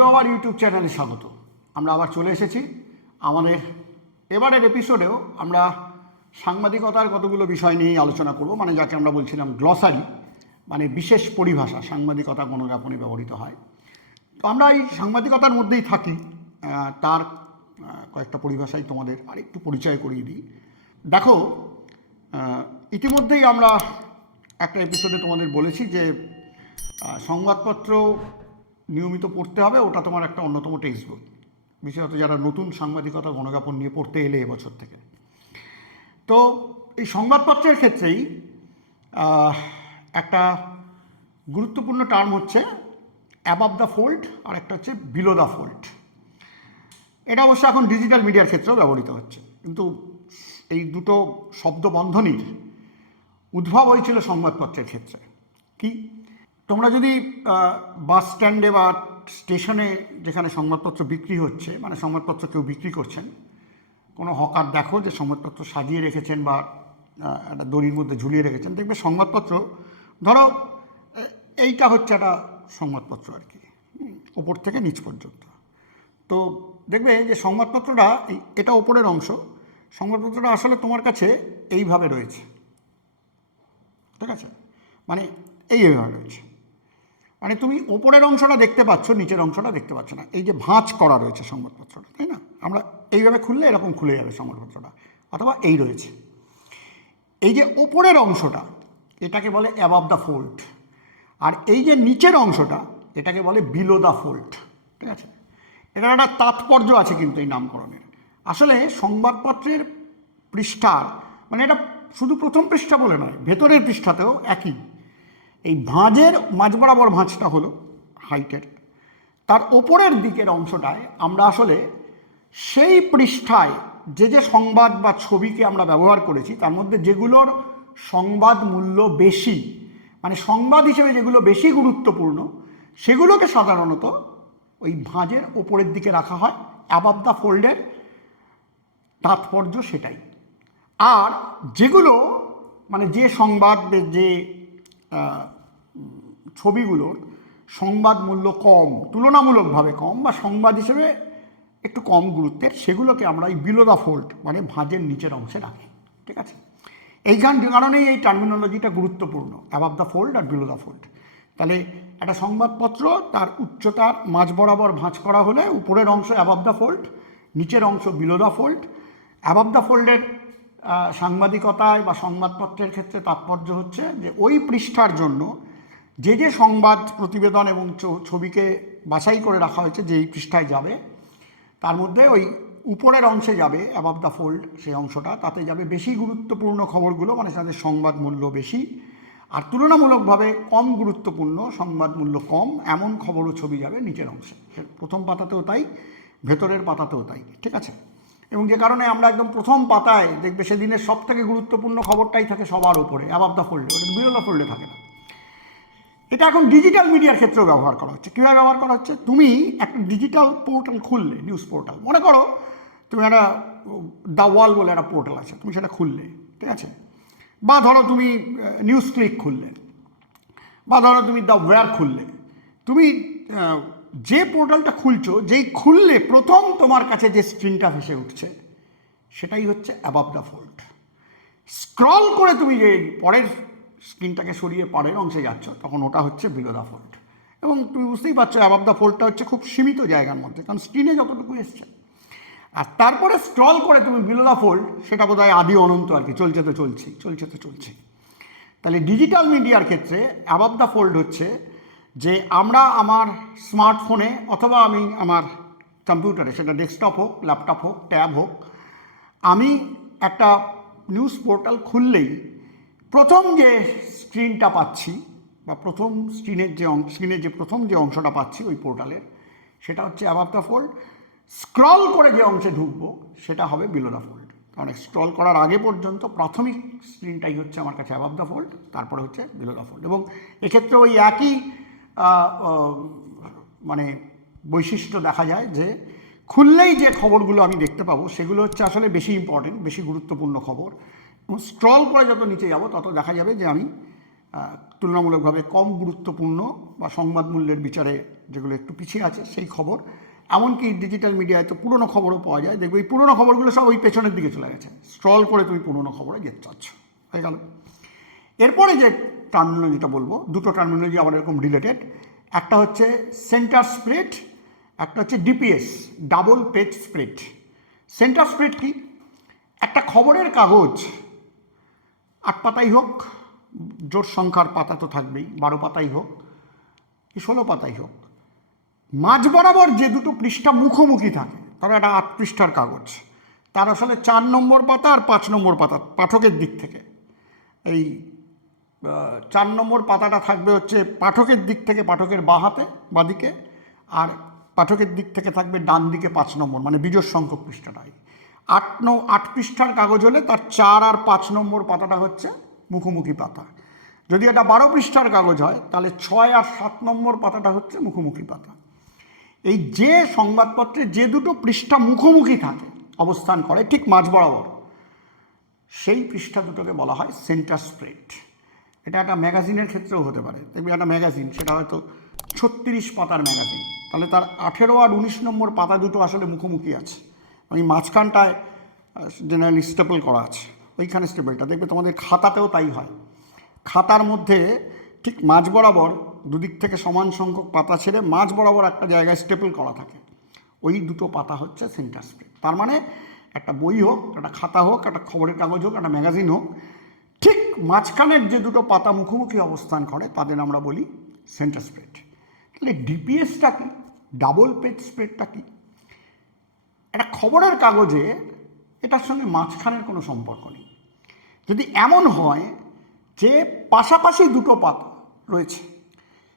Zero our YouTube চ্যানেলে স্বাগত। আমরা আবার চলে এসেছি। আমাদের এবারের এপিসোডেও আমরা সাংবাদিকতার কতগুলো বিষয় নিয়েই আলোচনা করব, মানে যাকে আমরা বলছিলাম গ্লসারি, মানে বিশেষ পরিভাষা সাংবাদিকতা গণজ্ঞাপনে ব্যবহৃত হয়। তো আমরা এই সাংবাদিকতার মধ্যেই থাকি, তার কয়েকটা পরিভাষাই তোমাদের আরেকটু পরিচয় করিয়ে দিই। দেখো, ইতিমধ্যেই আমরা একটা এপিসোডে তোমাদের বলেছি যে সংবাদপত্র নিয়মিত পড়তে হবে, ওটা তোমার একটা অন্যতম টেক্সট বুক, বিশেষত যারা নতুন সাংবাদিকতা গণজ্ঞাপন নিয়ে পড়তে এলে এবছর থেকে। তো এই সংবাদপত্রের ক্ষেত্রেই একটা গুরুত্বপূর্ণ টার্ম হচ্ছে অ্যাবাভ দ্য ফোল্ড, আর একটা হচ্ছে বিলো দ্য ফোল্ড। এটা অবশ্য এখন ডিজিটাল মিডিয়ার ক্ষেত্রেও ব্যবহৃত হচ্ছে, কিন্তু এই দুটো শব্দ বন্ধনীর উদ্ভব হয়েছিল সংবাদপত্রের ক্ষেত্রে। কি, তোমরা যদি বাস স্ট্যান্ডে বা স্টেশনে যেখানে সংবাদপত্র বিক্রি হচ্ছে, মানে সংবাদপত্র কেউ বিক্রি করছেন, কোনো হকার দেখো যে সংবাদপত্র সাজিয়ে রেখেছেন বা একটা দড়ির মধ্যে ঝুলিয়ে রেখেছেন, দেখবে সংবাদপত্র, ধরো এইটা হচ্ছে একটা সংবাদপত্র আর কি, ওপর থেকে নিচ পর্যন্ত। তো দেখবে যে সংবাদপত্রটা এটা ওপরের অংশ, সংবাদপত্রটা আসলে তোমার কাছে এইভাবে রয়েছে, ঠিক আছে, মানে এইভাবে রয়েছে, মানে তুমি ওপরের অংশটা দেখতে পাচ্ছ, নিচের অংশটা দেখতে পাচ্ছ না। এই যে ভাঁজ করা রয়েছে সংবাদপত্রটা, তাই না? আমরা এইভাবে খুললে এরকম খুলে যাবে সংবাদপত্রটা, অথবা এই রয়েছে। এই যে ওপরের অংশটা এটাকে বলে অ্যাবাভ দ্য ফোল্ড, আর এই যে নিচের অংশটা এটাকে বলে বিলো দ্য ফোল্ড, ঠিক আছে? এটার একটা তাৎপর্য আছে কিন্তু এই নামকরণের। আসলে সংবাদপত্রের পৃষ্ঠার, মানে এটা শুধু প্রথম পৃষ্ঠা বলে নয়, ভেতরের পৃষ্ঠাতেও একই। এই ভাঁজের মাঝ বরাবর ভাঁজটা হলো হাইটের, তার ওপরের দিকের অংশটায় আমরা আসলে সেই পৃষ্ঠায় যে যে সংবাদ বা ছবিকে আমরা ব্যবহার করেছি তার মধ্যে যেগুলোর সংবাদ মূল্য বেশি, মানে সংবাদ হিসেবে যেগুলো বেশি গুরুত্বপূর্ণ, সেগুলোকে সাধারণত ওই ভাঁজের ওপরের দিকে রাখা হয়। অ্যাবাভ দ্য ফোল্ডের তাৎপর্য সেটাই। আর যেগুলো, মানে যে সংবাদ, যে ছবিগুলোর সংবাদ মূল্য কম, তুলনামূলকভাবে কম, বা সংবাদ হিসেবে একটু কম গুরুত্বের, সেগুলোকে আমরা এই বিলো দ্য ফোল্ড, মানে ভাঁজের নিচের অংশে রাখি, ঠিক আছে? এইখান কারণেই এই টার্মিনোলজিটা গুরুত্বপূর্ণ, অ্যাবাভ দ্য ফোল্ড আর বিলো দ্য ফোল্ড। তাহলে একটা সংবাদপত্র তার উচ্চতার মাঝ বরাবর ভাঁজ করা হলে উপরের অংশ অ্যাবাভ দ্য ফোল্ড, নিচের অংশ below the fold. Above the ফোল্ডের সাংবাদিকতায় বা সংবাদপত্রের ক্ষেত্রে তাৎপর্য হচ্ছে যে ওই পৃষ্ঠার জন্য যে যে সংবাদ, প্রতিবেদন এবং ছবিকে বাছাই করে রাখা হয়েছে যে এই পৃষ্ঠায় যাবে, তার মধ্যে ওই উপরের অংশে যাবে অ্যাবাভ দ্য ফোল্ড, সেই অংশটা, তাতে যাবে বেশি গুরুত্বপূর্ণ খবরগুলো, মানে তাদের সংবাদ মূল্য বেশি, আর তুলনামূলকভাবে কম গুরুত্বপূর্ণ, সংবাদ মূল্য কম, এমন খবর ও ছবি যাবে নিচের অংশে। প্রথম পাতাতেও তাই, ভেতরের পাতাতেও তাই, ঠিক আছে? এবং যে কারণে আমরা একদম প্রথম পাতায় দেখবে সেদিনের সব থেকে গুরুত্বপূর্ণ খবরটাই থাকে সবার উপরে, অ্যাবাভ দ্য ফোল্ডে, ওটা বিলো দ্য ফোল্ডে থাকে না। এটা এখন ডিজিটাল মিডিয়ার ক্ষেত্রেও ব্যবহার করা হচ্ছে। কীভাবে ব্যবহার করা হচ্ছে? তুমি একটা ডিজিটাল পোর্টাল খুললে, নিউজ পোর্টাল, মনে করো তুমি একটা দ্য ওয়াল বলে একটা পোর্টাল আছে, তুমি সেটা খুললে, ঠিক আছে? বা ধরো তুমি নিউজ ক্লিক খুললে, বা ধরো তুমি দ্য ওয়্যার খুললে। তুমি যে পোর্টালটা খুলছো, যেই খুললে প্রথম তোমার কাছে যে স্ক্রিনটা ভেসে উঠছে, সেটাই হচ্ছে অ্যাবাভ দ্য ফোল্ড। স্ক্রল করে তুমি যে পরের স্ক্রিনটাকে সরিয়ে পরের অংশে যাচ্ছ, তখন ওটা হচ্ছে বিলো দ্য ফোল্ড। এবং তুমি বুঝতেই পারছো অ্যাবাভ দ্য ফোল্ডটা হচ্ছে খুব সীমিত জায়গার মধ্যে, কারণ স্ক্রিনে যতটুকু এসছে। আর তারপরে স্ক্রল করে তুমি বিলো দ্য ফোল্ড, সেটা বোধহয় আদি অনন্ত আর কি, চলছে তো চলছে, চলছে তো চলছে। তাহলে ডিজিটাল মিডিয়ার ক্ষেত্রে অ্যাবাভ দ্য ফোল্ড হচ্ছে যে আমরা আমার স্মার্টফোনে অথবা আমি আমার কম্পিউটারে, সেটা ডেস্কটপ হোক, ল্যাপটপ হোক, ট্যাব হোক, আমি একটা নিউজ পোর্টাল খুললেই প্রথম যে স্ক্রিনটা পাচ্ছি, বা প্রথম স্ক্রিনের যে প্রথম যে অংশটা পাচ্ছি ওই পোর্টালের, সেটা হচ্ছে অ্যাবাভ দ্য ফোল্ড। স্ক্রল করে যে অংশে ঢুকবো সেটা হবে বিলো দ্য ফোল্ড। কারণ স্ক্রল করার আগে পর্যন্ত প্রাথমিক স্ক্রিনটাই হচ্ছে আমার কাছে অ্যাবাভ দ্য ফোল্ড, তারপরে হচ্ছে বিলো দ্য ফোল্ড। এবং এক্ষেত্রে ওই একই মানে বৈশিষ্ট্য দেখা যায় যে খুললেই যে খবরগুলো আমি দেখতে পাবো সেগুলো হচ্ছে আসলে বেশি ইম্পর্টেন্ট, বেশি গুরুত্বপূর্ণ খবর। এবং স্ক্রল করে যত নিচে যাব তত দেখা যাবে যে আমি তুলনামূলকভাবে কম গুরুত্বপূর্ণ বা সংবাদ মূল্যের বিচারে যেগুলো একটু পিছিয়ে আছে সেই খবর, এমনকি ডিজিটাল মিডিয়ায় তো পুরনো খবরও পাওয়া যায়, দেখবে এই পুরনো খবরগুলো সব ওই পেছনের দিকে চলে গেছে, স্ক্রল করে তুমি পুরনো খবরে যেতে চাচ্ছ, হয়ে গেল। এরপরে যে টার্মিনোলজিটা বলবো, দুটো টার্মিনোলজি আবার এরকম রিলেটেড, একটা হচ্ছে সেন্টার স্প্রেড, একটা হচ্ছে DPS, double page spread. Centre spread কি? একটা খবরের কাগজ 8 পাতাই হোক, জোর সংখ্যার পাতা তো থাকবেই, 12 পাতাই হোক কি 16 পাতাই হোক, মাঝ বরাবর যে দুটো পৃষ্ঠা মুখোমুখি থাকে, তারা একটা 8 পৃষ্ঠার কাগজ, তার আসলে 4 নম্বর পাতা আর 5 নম্বর পাতা পাঠকের দিক থেকে। এই 4 নম্বর পাতাটা থাকবে হচ্ছে পাঠকের দিক থেকে, পাঠকের বাঁদিকে, আর পাঠকের দিক থেকে থাকবে ডান দিকে 5 নম্বর, মানে বিজোড় সংখ্যক পৃষ্ঠাটাই। 8 পৃষ্ঠার কাগজ হলে তার 4 আর 5 নম্বর পাতাটা হচ্ছে মুখোমুখি পাতা। যদি এটা 12 পৃষ্ঠার কাগজ হয় তাহলে 6 আর 7 নম্বর পাতাটা হচ্ছে মুখোমুখি পাতা। এই যে সংবাদপত্রে যে দুটো পৃষ্ঠা মুখোমুখি থাকে, অবস্থান করে ঠিক মাঝ বরাবর, সেই পৃষ্ঠা দুটোকে বলা হয় সেন্টার স্প্রেড। এটা একটা ম্যাগাজিনের ক্ষেত্রেও হতে পারে, দেখবি একটা ম্যাগাজিন, সেটা হয়তো 36 পাতার ম্যাগাজিন, তাহলে তার 18 আর 19 নম্বর পাতা দুটো আসলে মুখোমুখি আছে, ওই মাঝখানটায় জেনারেলি স্টেপল করা আছে, ওইখানে স্টেপলটা দেখবে তোমাদের খাতাতেও তাই হয়। খাতার মধ্যে ঠিক মাঝ বরাবর দুদিক থেকে সমান সংখ্যক পাতা ছেড়ে মাঝ বরাবর একটা জায়গায় স্টেপল করা থাকে, ওই দুটো পাতা হচ্ছে সেন্টার স্প্রেড। তার মানে একটা বই হোক, একটা খাতা হোক, একটা খবরের কাগজ হোক, একটা ম্যাগাজিন হোক, ঠিক মাঝখানের যে দুটো পাতা মুখোমুখি অবস্থান করে তাদের আমরা বলি সেন্টার স্প্রেড। তাহলে ডিপিএসটা কি, ডাবল পেজ স্প্রেডটা কি? একটা খবরের কাগজে এটার সঙ্গে মাঝখানের কোনো সম্পর্ক নেই। যদি এমন হয় যে পাশাপাশি দুটো পাতা রয়েছে,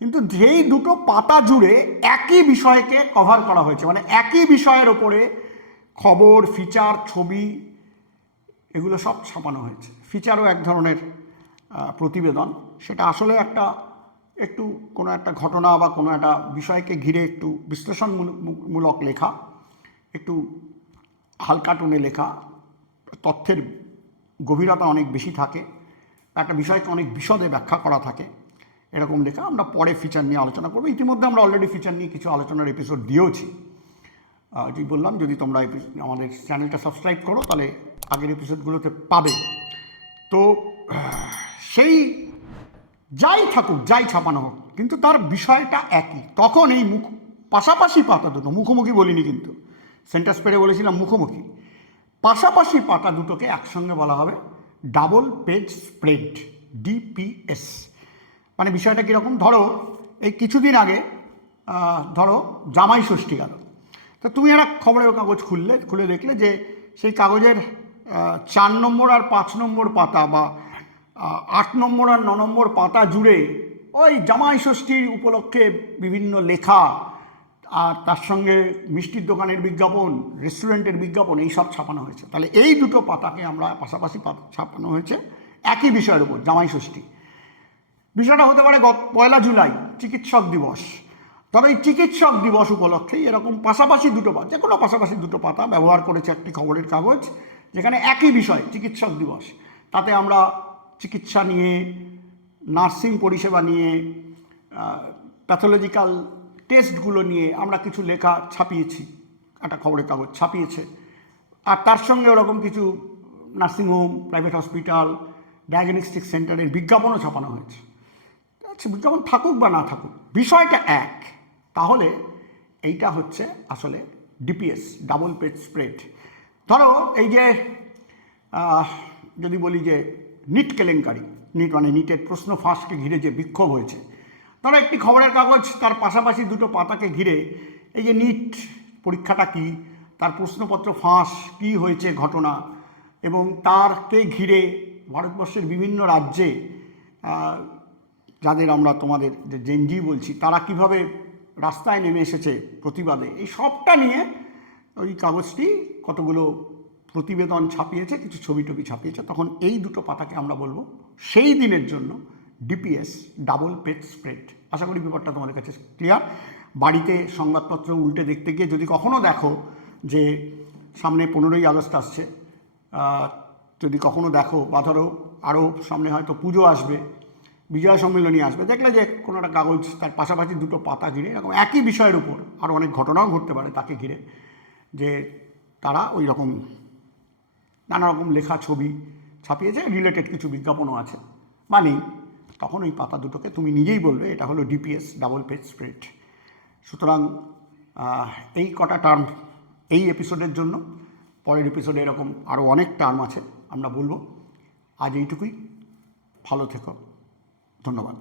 কিন্তু যেই দুটো পাতা জুড়ে একই বিষয়কে কভার করা হয়েছে, মানে একই বিষয়ের ওপরে খবর, ফিচার, ছবি, এগুলো সব ছাপানো হয়েছে। ফিচারও এক ধরনের প্রতিবেদন, সেটা আসলে একটু কোনো একটা ঘটনা বা কোনো একটা বিষয়কে ঘিরে একটু বিশ্লেষণমূলক লেখা, একটু হালকা টোনে লেখা, তথ্যের গভীরতা অনেক বেশি থাকে, একটা বিষয়কে অনেক বিশদে ব্যাখ্যা করা থাকে, এরকম লেখা। আমরা পরে ফিচার নিয়ে আলোচনা করবো, ইতিমধ্যে আমরা অলরেডি ফিচার নিয়ে কিছু আলোচনার এপিসোড দিয়েওছি। যেই বললাম, যদি তোমরা আমাদের চ্যানেলটা সাবস্ক্রাইব করো তাহলে আগের এপিসোডগুলোতে পাবে। তো সেই যাই থাকুক, যাই ছাপানো হোক, কিন্তু তার বিষয়টা একই, তখন এই পাশাপাশি পাতা দুটো, মুখোমুখি বলিনি কিন্তু, সেন্টার স্প্রেডে বলেছিলাম মুখোমুখি, পাশাপাশি পাতা দুটোকে একসঙ্গে বলা হবে ডাবল পেজ স্প্রেড, ডিপিএস। মানে বিষয়টা কীরকম, ধরো এই কিছুদিন আগে ধরো জামাই ষষ্ঠী গেল, তো তুমি একটা খবরের কাগজ খুলে দেখলে যে সেই কাগজের 4 নম্বর আর 5 নম্বর পাতা বা 8 নম্বর আর 9 নম্বর পাতা জুড়ে ওই জামাই ষষ্ঠীর উপলক্ষে বিভিন্ন লেখা, আর তার সঙ্গে মিষ্টির দোকানের বিজ্ঞাপন, রেস্টুরেন্টের বিজ্ঞাপন, এই সব ছাপানো হয়েছে। তাহলে এই দুটো পাতাকে আমরা পাশাপাশি ছাপানো হয়েছে একই বিষয়ের উপর, জামাই ষষ্ঠী। বিষয়টা হতে পারে 1 জুলাই চিকিৎসক দিবস, তবে এই চিকিৎসক দিবস উপলক্ষেই এরকম পাশাপাশি দুটো পাতা, যে কোনো পাশাপাশি দুটো পাতা ব্যবহার করেছে একটি খবরের কাগজ, যেখানে একই বিষয় চিকিৎসক দিবস, তাতে আমরা চিকিৎসা নিয়ে, নার্সিং পরিষেবা নিয়ে, প্যাথোলজিক্যাল টেস্টগুলো নিয়ে আমরা কিছু লেখা ছাপিয়েছি, একটা খবরের কাগজ ছাপিয়েছে, আর তার সঙ্গে ওরকম কিছু নার্সিংহোম, প্রাইভেট হসপিটাল, ডায়াগনস্টিক সেন্টারের বিজ্ঞাপনও ছাপানো হয়েছে। আচ্ছা, বিজ্ঞাপন থাকুক বা না থাকুক, বিষয়টা এক, তাহলে এইটা হচ্ছে আসলে ডিপিএস, ডাবল পেজ স্প্রেড। ধরো এই যে যদি বলি যে নিট কেলেঙ্কারি, মানে নিটের প্রশ্ন ফাঁসকে ঘিরে যে বিক্ষোভ হয়েছে, ধরো একটি খবরের কাগজ তার পাশাপাশি দুটো পাতাকে ঘিরে এই যে নিট পরীক্ষাটা কি, তার প্রশ্নপত্র ফাঁস কি হয়েছে ঘটনা, এবং তারকে ঘিরে ভারতবর্ষের বিভিন্ন রাজ্যে যাদের আমরা তোমাদের যে জেনজি বলছি, তারা কিভাবে রাস্তায় নেমে এসেছে প্রতিবাদে, এই সবটা নিয়ে ওই কাগজটি কতগুলো প্রতিবেদন ছাপিয়েছে, কিছু ছবি টবি ছাপিয়েছে। তখন এই দুটো পাতাকে আমরা বলবো সেই দিনের জন্য ডিপিএস, ডাবল পেজ স্প্রেড। আশা করি ব্যাপারটা তোমাদের কাছে ক্লিয়ার। বাড়িতে সংবাদপত্র উল্টে দেখতে গিয়ে যদি কখনো দেখো যে সামনে 15ই আগস্ট আসছে, যদি কখনো দেখো, বা ধরো আরও সামনে হয়তো পুজো আসবে, বিজয়া সম্মেলনী আসবে, দেখলে যে কোনো একটা কাগজ তার পাশাপাশি দুটো পাতা ঘিরে এরকম একই বিষয়ের উপর আরও অনেক ঘটনাও ঘটতে পারে তাকে ঘিরে, যে তারা ওই রকম নানা রকম লেখা ছবি ছাপিয়েছে, রিলেটেড কিছু বিজ্ঞাপনও আছে বা নেই, তখন ওই পাতা দুটোকে তুমি নিজেই বলবে এটা হলো ডিপিএস, ডাবল পেজ স্প্রেড। সুতরাং এই কটা টার্ম এই এপিসোডের জন্য, পরের এপিসোডে এরকম আরও অনেক টার্ম আছে আমরা বলবো। আজ এইটুকুই, ভালো থেকো, ধন্যবাদ।